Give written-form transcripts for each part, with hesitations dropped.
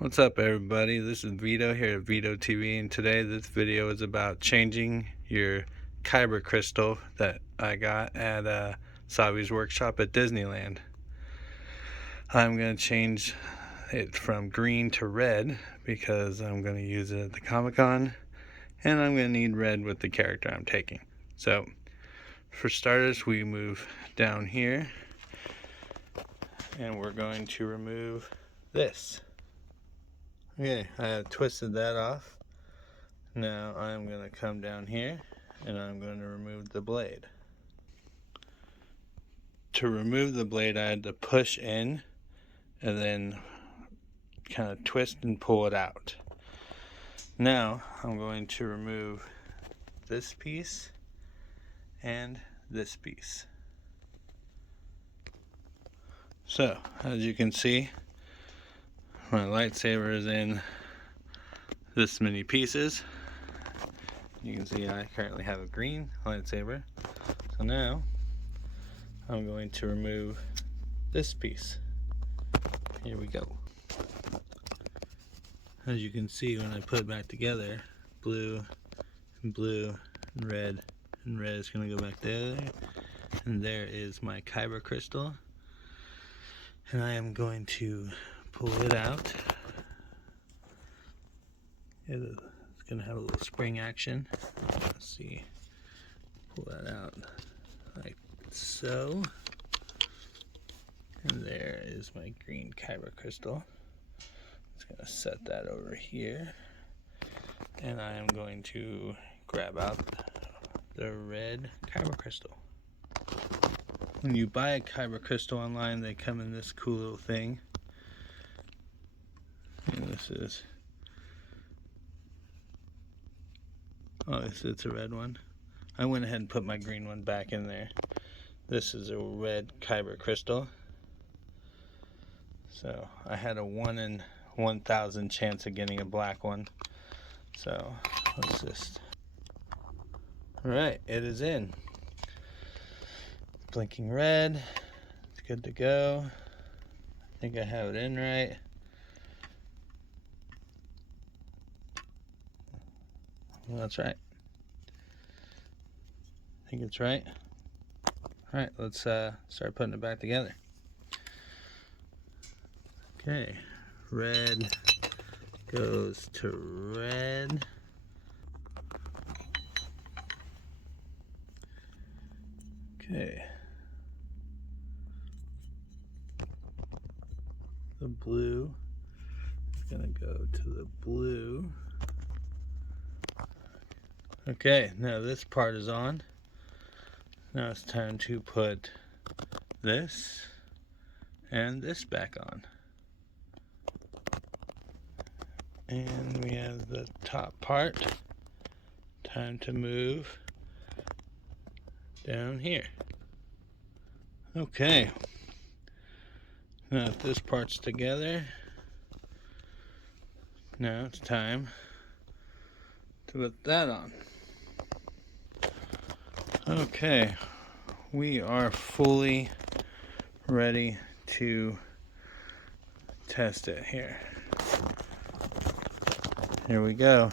What's up, everybody? This is Vito here at Vito TV, and today this video is about changing your Kyber Crystal that I got at Savi's workshop at Disneyland. I'm going to change it from green to red because I'm going to use it at the Comic-Con, and I'm going to need red with the character I'm taking. So, for starters, we move down here, and we're going to remove this. Okay, I have twisted that off. Now I'm going to come down here and I'm going to remove the blade. To remove the blade, I had to push in and then kind of twist and pull it out. Now I'm going to remove this piece and this piece. So, as you can see, my lightsaber is in this many pieces. You can see I currently have a green lightsaber. So now I'm going to remove this piece. Here we go. As you can see, when I put it back together, blue and blue and red is going to go back there. And there is my Kyber Crystal. And I am going to pull it out. It's going to have a little spring action. Let's see. Pull that out like so. And there is my green Kyber Crystal. Just going to set that over here. And I am going to grab out the red Kyber Crystal. When you buy a Kyber Crystal online, they come in this cool little thing. And this is... oh, it's a red one. I went ahead and put my green one back in there. This is a red Kyber Crystal. So I had a 1 in 1,000 chance of getting a black one. So let's just... alright, it is in. Blinking red. It's good to go. I think I have it in right. Well, that's right. I think it's right. Alright, let's start putting it back together. Okay, red goes to red. Okay. The blue is going to go to the blue. Okay, now this part is on. Now it's time to put this and this back on. And we have the top part. Time to move down here. Okay. Now that this part's together, now it's time to put that on. Okay, we are fully ready to test it here. Here we go.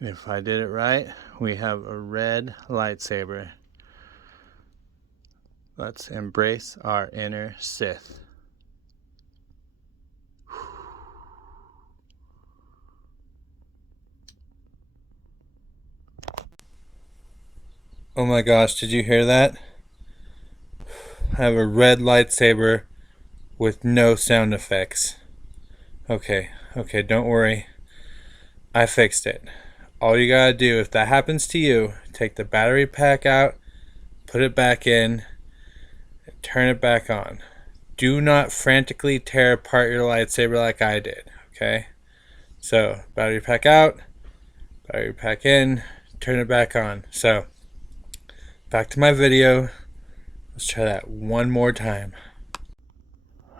If I did it right, we have a red lightsaber. Let's embrace our inner Sith. Oh my gosh, did you hear that? I have a red lightsaber with no sound effects. Okay, don't worry. I fixed it. All you gotta do, if that happens to you, take the battery pack out, put it back in, and turn it back on. Do not frantically tear apart your lightsaber like I did, okay? So, battery pack out, battery pack in, turn it back on. So, back to my video. Let's try that one more time.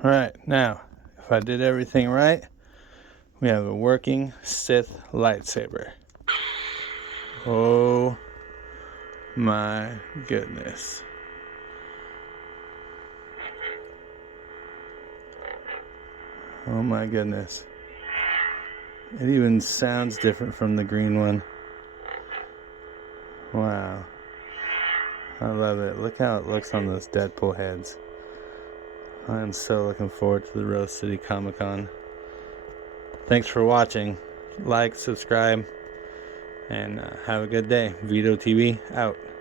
Alright, now, if I did everything right, we have a working Sith lightsaber. Oh my goodness. Oh my goodness. It even sounds different from the green one. Wow. I love it. Look how it looks on those Deadpool heads. I'm so looking forward to the Rose City Comic Con. Thanks for watching. Like, subscribe, and have a good day. Vito TV out.